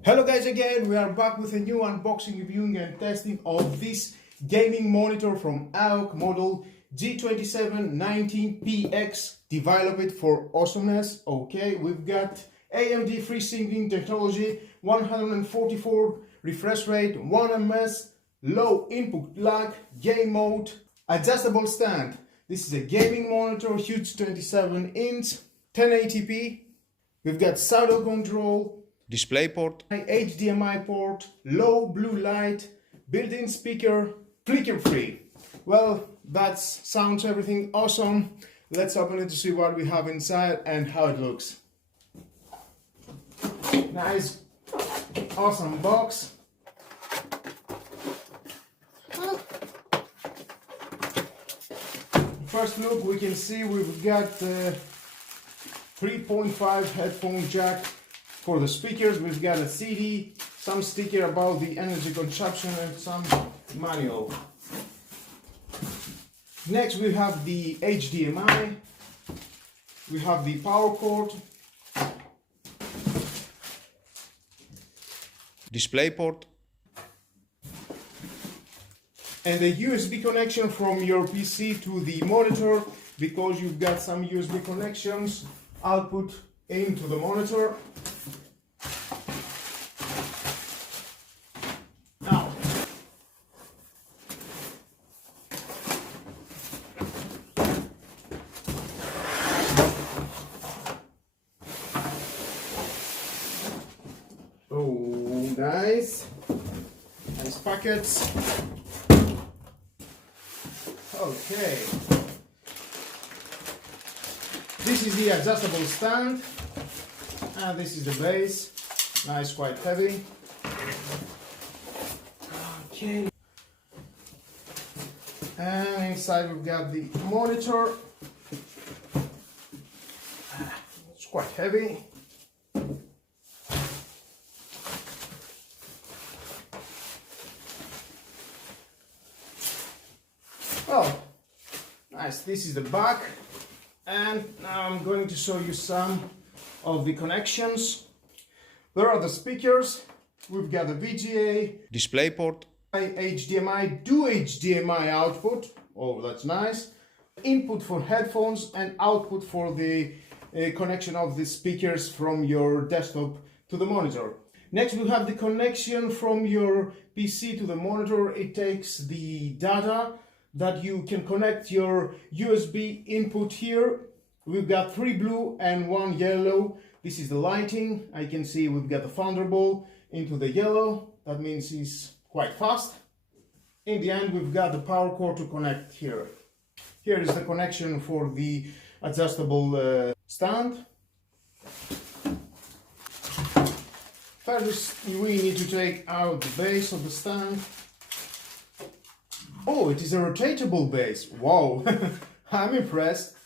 Hello guys, again we are back with a new unboxing, reviewing and testing of this gaming monitor from AOC model G2790PX, developed for awesomeness. Okay, we've got AMD FreeSync technology, 144 refresh rate, 1 ms, low input lag, game mode, adjustable stand. This is a gaming monitor, huge 27-inch, 1080p. We've got shadow control, DisplayPort, HDMI port, low blue light, built-in speaker, flicker-free. Well, that sounds everything awesome. Let's open it to see what we have inside and how it looks. Nice, awesome box. First look, we can see we've got 3.5 headphone jack. For the speakers, we've got a CD, some sticker about the energy consumption and some manual. Next we have the HDMI, we have the power cord, DisplayPort, and a USB connection from your PC to the monitor, because you've got some USB connections, output into the monitor. Now, oh, nice packets. Okay, this is the adjustable stand. And this is the base, nice, quite heavy. Okay. And inside we've got the monitor. It's quite heavy. Oh, nice, this is the back. And now I'm going to show you some of the connections. There are the speakers. We've got the VGA, DisplayPort, HDMI, HDMI output. Oh, that's nice. Input for headphones and output for the connection of the speakers from your desktop to the monitor. Next we have the connection from your PC to the monitor. It takes the data that you can connect your USB input here. We've got 3 blue and 1 yellow. This is the lighting. I can see we've got the Thunderbolt into the yellow. That means it's quite fast. In the end, we've got the power cord to connect here. Here is the connection for the adjustable stand. First, we need to take out the base of the stand. Oh, it is a rotatable base. Wow, I'm impressed.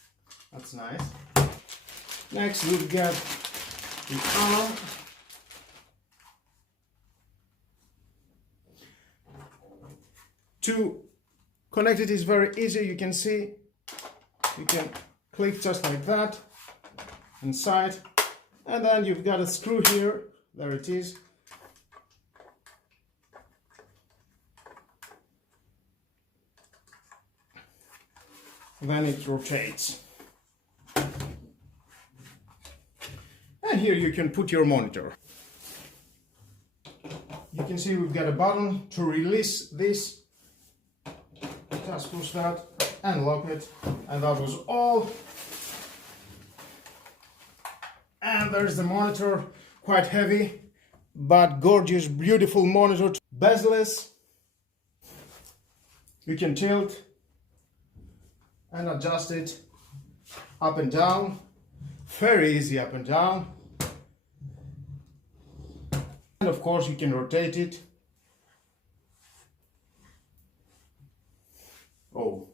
That's nice. Next we've got the arm. To connect it is very easy. You can see, you can click just like that inside, and then you've got a screw here. There it is. Then it rotates. And here you can put your monitor. You can see we've got a button to release this. Just push that and lock it. And that was all. And there's the monitor, quite heavy, but gorgeous, beautiful monitor. Bezel-less. You can tilt and adjust it up and down. Very easy up and down. And of course you can rotate it. Oh,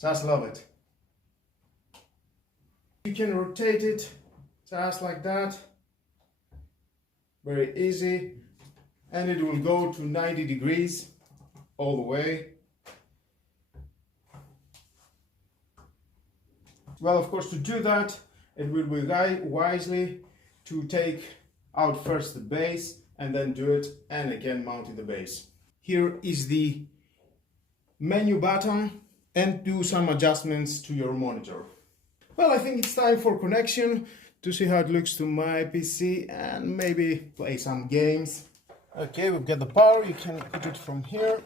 just love it. You can rotate it just like that. Very easy. And it will go to 90 degrees all the way. Well, of course, to do that, it will be wisely to take out first the base and then do it and again mount in the base. Here is the menu button and do some adjustments to your monitor. Well, I think it's time for connection to see how it looks to my PC and maybe play some games. Okay, we've got the power, you can put it from here.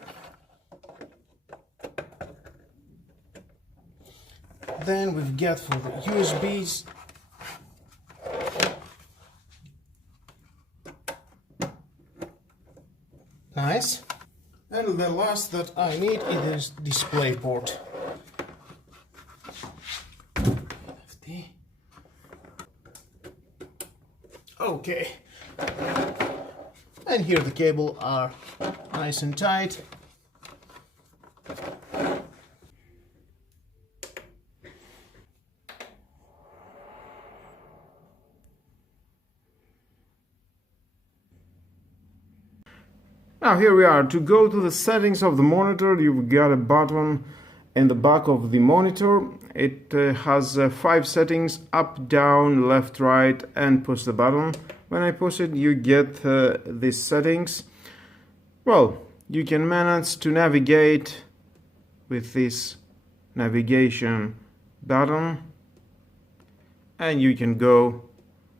Then we've got for the USBs. Nice. And the last that I need is display port. Okay. And here the cable are nice and tight. Now here we are. To go to the settings of the monitor, you've got a button in the back of the monitor. It has 5 settings: up, down, left, right, and push the button. When I push it, you get these settings. Well, you can manage to navigate with this navigation button, and you can go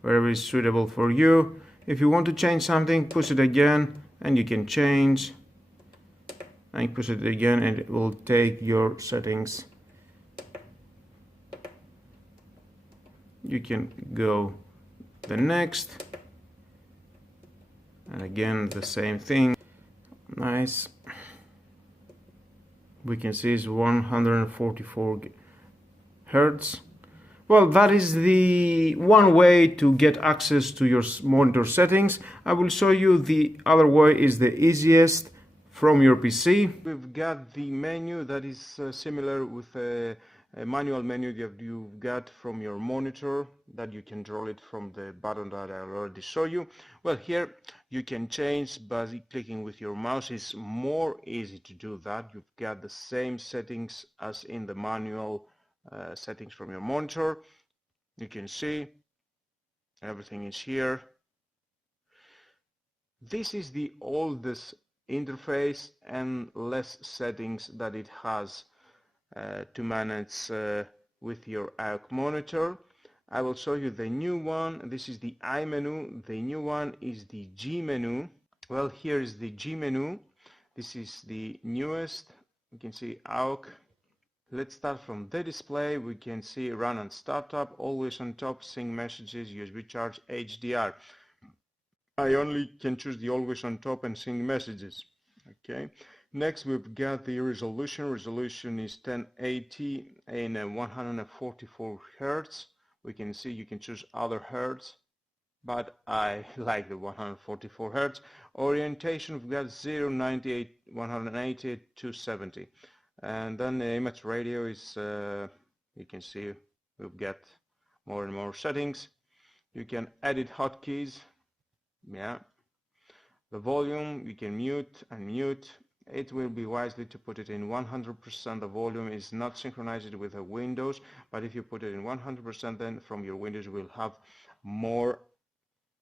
wherever is suitable for you. If you want to change something, push it again and you can change, and push it again and it will take your settings. You can go the next, and again the same thing. Nice. We can see it's 144 Hertz. Well, that is the one way to get access to your monitor settings. I will show you the other way is the easiest from your PC. We've got the menu that is similar with a manual menu that you've got from your monitor, that you can draw it from the button that I already showed you. Well, here you can change by clicking with your mouse. It's more easy to do that. You've got the same settings as in the manual settings from your monitor. You can see everything is here. This is the oldest interface and less settings that it has to manage with your AOC monitor. I will show you the new one. This is the I menu. The new one is the G menu. Well, here is the G menu. This is the newest. You can see AOC. Let's start from the display. We can see run and startup, always on top, sync messages, USB charge, HDR. I only can choose the always on top and sync messages. Okay. Next we've got the resolution. Resolution is 1080 and 144 Hertz. We can see you can choose other Hertz, but I like the 144 Hertz. Orientation, we've got 0, 98, 180, 270. And then the image radio is, you can see we've got more and more settings. You can edit hotkeys. Yeah. The volume, you can mute and mute. It will be wisely to put it in 100%. The volume is not synchronized with the Windows, but if you put it in 100%, then from your Windows you will have more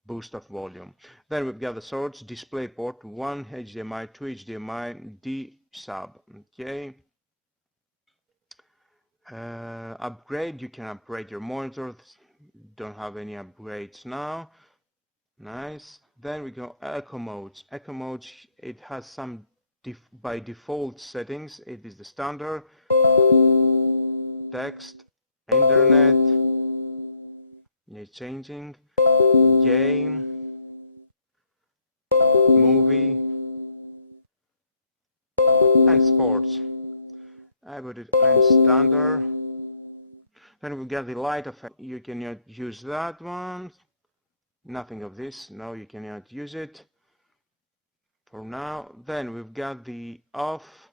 boost of volume. Then we've got the source, display port, 1 HDMI, 2 HDMI, D sub. Okay. Upgrade, you can upgrade your monitor. Don't have any upgrades now. Nice. Then we go echo modes. Echo modes, it has some by default settings. It is the standard, text, internet, changing, game, movie, and sports. I put it on standard. Then we get the light effect. You cannot use that one. Nothing of this. No, you cannot use it for now. Then we've got the off,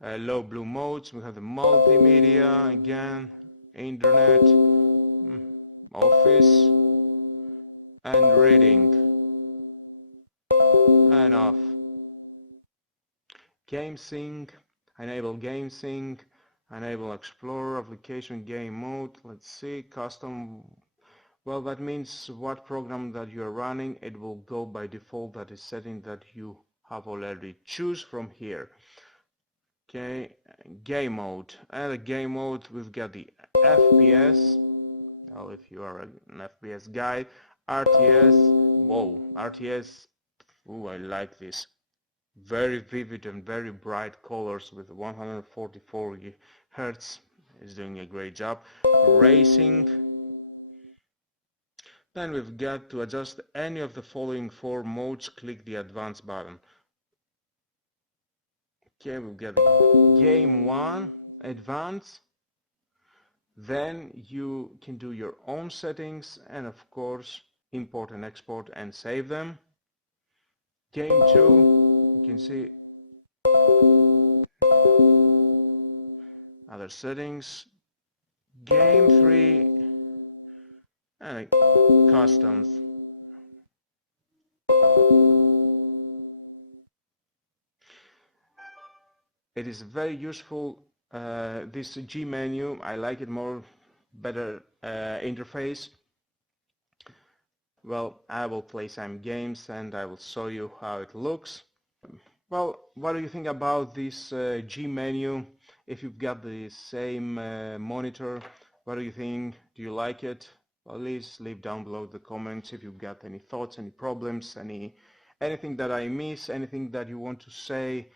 low blue modes. We have the multimedia again, internet, office, and reading, and off. Game sync. Enable game sync, enable explorer, application, game mode. Let's see, custom Well, that means what program that you are running, it will go by default that is setting that you have already choose from here. Okay, game mode. And the game mode, we've got the FPS. Well, if you are an FPS guy, RTS. Whoa, RTS. Ooh, I like this. Very vivid and very bright colors with 144 Hertz. Is doing a great job. Racing. Then we've got to adjust any of the following 4 modes. Click the advanced button. Okay, we've got game 1, advanced. Then you can do your own settings and of course import and export and save them. Game 2, you can see other settings. Game 3 and customs. It is very useful, this G menu. I like it better interface. Well, I will play some games and I will show you how it looks. Well, what do you think about this G menu? If you've got the same monitor, what do you think? Do you like it? Well, please leave down below the comments if you've got any thoughts, any problems, anything that I miss, anything that you want to say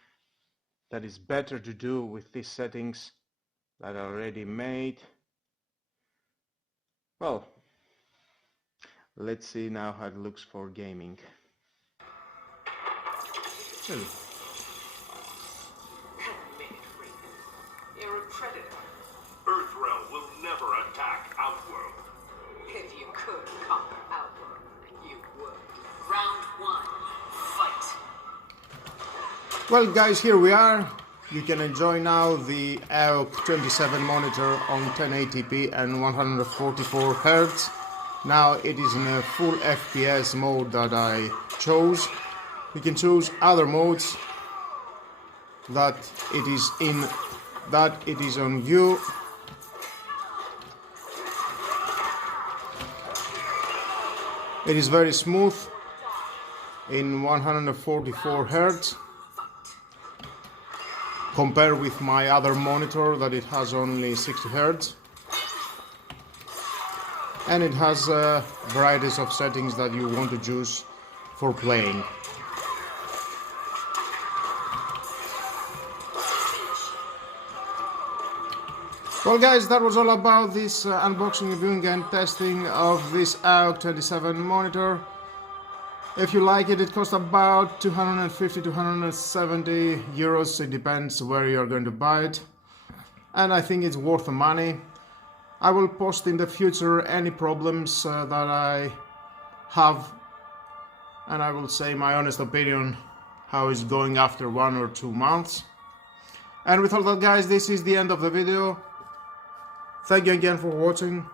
that is better to do with these settings that are already made. Well, let's see now how it looks for gaming. You're a predator. Earthrealm will never attack Outworld. If you could conquer Outworld, you would. Round 1, fight. Well guys, here we are. You can enjoy now the AOC 27 monitor on 1080p and 144 Hz. Now it is in a full FPS mode that I chose. You can choose other modes that it is on you. It is very smooth in 144 Hz compared with my other monitor that it has only 60 Hz, and it has a variety of settings that you want to choose for playing. Well guys, that was all about this unboxing, reviewing and testing of this AOC 27 monitor. If you like it, it costs about 250 to 170 euros. It depends where you're going to buy it. And I think it's worth the money. I will post in the future any problems that I have. And I will say my honest opinion how it's going after 1 or 2 months. And with all that guys, this is the end of the video. Thank you again for watching.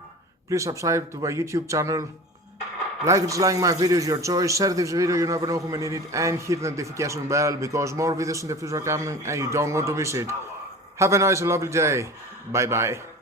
Please subscribe to my YouTube channel. Like and dislike my videos, your choice. Share this video, you never know who may need it, and hit the notification bell because more videos in the future are coming and you don't want to miss it. Have a nice and lovely day. Bye bye.